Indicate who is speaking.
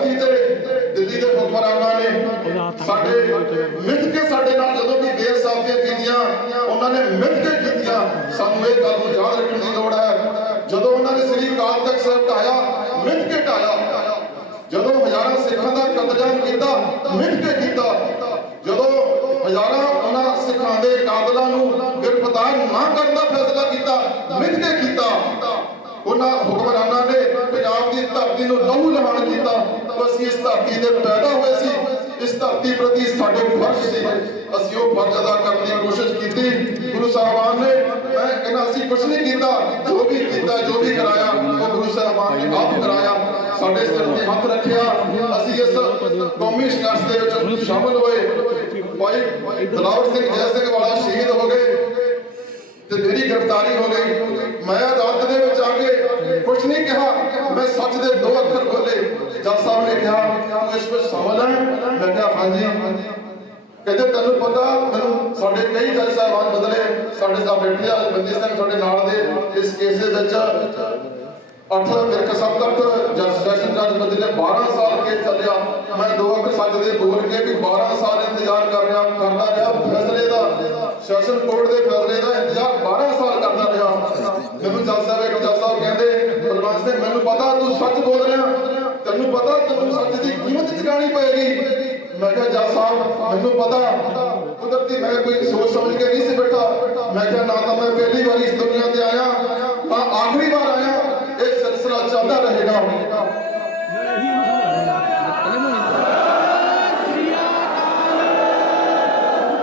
Speaker 1: ਧਰਤੀ ਤੇ, ਦਿੱਲੀ ਦੇ ਹੁਕਮਰਾਨਾਂ ਨੇ ਸਾਡੇ ਮਿੱਥ ਕੇ ਸਾਡੇ ਨਾਲ ਜਦੋਂ ਵੀ ਬੇਇਨਸਾਫੀਆਂ ਕੀਤੀਆਂ, ਉਹਨਾਂ ਨੇ ਮਿੱਥ ਕੇ ਕੀਤੀਆਂ। ਸਾਨੂੰ ਇਹ ਗੱਲ ਨੂੰ ਯਾਦ ਰੱਖਣ ਦੀ ਲੋੜ ਹੈ। ਜਦੋਂ ਉਹਨਾਂ ਨੇ ਸ੍ਰੀ ਅਕਾਲ ਤਖਤ ਸਾਹਿਬ ਢਾਇਆ ਮਿੱਥ ਕੇ ਢਾਇਆ ਜਦੋਂ ਹਜ਼ਾਰਾਂ ਸਿੱਖਾਂ ਦਾ ਕਤਲੇਆਮ ਕੀਤਾ, ਮਿੱਥ ਕੇ ਕੀਤਾ। ਜਦੋਂ ਹਜ਼ਾਰਾਂ ਉਹਨਾਂ ਸਿੱਖਾਂ ਦੇ ਕਾਤਲਾਂ ਨੂੰ ਗ੍ਰਿਫਤਾਰ ਨਾ ਕਰਨ ਦਾ ਫੈਸਲਾ ਕੀਤਾ, ਮਿੱਥ ਕੇ ਕੀਤਾ। ਉਹਨਾਂ ਹੁਕਮਰਾਨਾਂ ਧਰਤੀ ਨੂੰ ਲਹੂ ਲਹਾਨ ਕੀਤਾ ਅਸੀਂ ਇਸ ਧਰਤੀ ਦੇ ਪੈਦਾ ਹੋਏ ਸੀ। ਇਸ ਧਰਤੀ ਪ੍ਰਤੀ ਸਾਡੇ ਫਰਜ਼ ਸੀ। ਅਸੀਂ ਉਹ ਫਰਜ਼ ਅਦਾ ਕਰਨ ਦੀ ਕੋਸ਼ਿਸ਼ ਕੀਤੀ। ਗੁਰੂ ਸਾਹਿਬਾਨ ਨੇ, ਮੈਂ ਕਹਿੰਦਾ, ਅਸੀਂ ਕੁਝ ਨਹੀਂ ਕੀਤਾ। ਜੋ ਵੀ ਕੀਤਾ, ਜੋ ਵੀ ਕਰਾਇਆ, ਉਹ ਗੁਰੂ ਸਾਹਿਬਾਨ ਨੇ ਆਪ ਕਰਾਇਆ। ਸਾਡੇ ਸਿਰ ਤੇ ਹੱਥ ਰੱਖਿਆ। ਅਸੀਂ ਇਸ ਕੌਮੀ ਸੰਘਰਸ਼ ਦੇ ਵਿੱਚ ਸ਼ਾਮਲ ਹੋਏ। ਭਾਈ ਦਲਾਵਰ ਸਿੰਘ ਜੈ ਸਿੰਘ ਵਾਲਾ ਸ਼ਹੀਦ ਹੋ ਗਏ ਤੇ ਮੇਰੀ ਗ੍ਰਿਫਤਾਰੀ ਹੋ ਗਈ ਮੈਂ ਅਦਾਲਤ ਦੇ ਵਿੱਚ ਆ ਕੇ ਕੁਝ ਨਹੀਂ ਕਿਹਾ ਦੇ ਦੋ ਅੱਖਰ ਬੋਲੇ। ਜੱਜ ਸਾਹਿਬ ਨੇ ਕਿਹਾ ਤੂੰ ਇਸ ਵਿੱਚ ਸ਼ਾਮਲ ਹੈ। ਮੈਂ ਕਿਹਾ, ਹਾਂਜੀ। ਕਹਿੰਦੇ, ਤੈਨੂੰ ਪਤਾ ਮੈਨੂੰ ਸਾਡੇ ਕਈ ਜੱਜ ਸਾਹਿਬਾਨ ਬਦਲੇ, ਸਾਡੇ ਸਾਹਿਬ ਬੈਠੇ ਆ, ਬੰਦੀ ਸਿੰਘ ਤੁਹਾਡੇ ਨਾਲ ਦੇ, ਇਸ ਕੇਸ ਦੇ ਵਿੱਚ। ਅੱਠ, ਮੇਰੇ ਕੇ ਸੱਤ ਜੱਜ ਸੈਸ਼ਨ ਜੱਜ ਬੰਦੇ ਨੇ 12 ਸਾਲ ਕੇਸ ਚੱਲਿਆ। ਮੈਂ ਦੋ ਅੱਖ ਸੱਚ ਦੇ ਬੋਲ ਕੇ ਵੀ 12 ਸਾਲ ਇੰਤਜ਼ਾਰ ਕਰ ਰਿਹਾ, ਕਰਦਾ ਰਿਹਾ। ਫੈਸਲੇ ਦਾ, ਸੈਸ਼ਨ ਕੋਰਟ ਦੇ ਫੈਸਲੇ ਦਾ ਇੰਤਜ਼ਾਰ 12 ਸਾਲ ਕਰਦਾ ਰਿਹਾ ਮੈਨੂੰ ਜੱਜ ਸਾਹਿਬ ਇੱਕ ਜੱਜ ਸਾਹਿਬ ਕਹਿੰਦੇ ਬਲਵੰਤ ਸਿੰਘ ਮੈਨੂੰ ਪਤਾ ਤੂੰ ਸੱਚ ਬੋਲ ਰਿਹਾ? ਤੈਨੂੰ ਪਤਾ ਤੈਨੂੰ ਸੱਚ ਦੀ ਕੀਮਤ ਚੁਕਾਣੀ ਪਏਗੀ? ਮੈਂ ਕਿਹਾ ਜੱਜ ਸਾਹਿਬ, ਮੈਨੂੰ ਪਤਾ। ਕੁਦਰਤੀ ਮੈਂ ਕੋਈ ਸੋਚ ਸਮਝ ਕੇ ਨਹੀਂ ਸੀ ਬੈਠਾ। ਮੈਂ ਕਿਹਾ, ਨਾ ਤਾਂ ਮੈਂ ਪਹਿਲੀ ਵਾਰੀ ਇਸ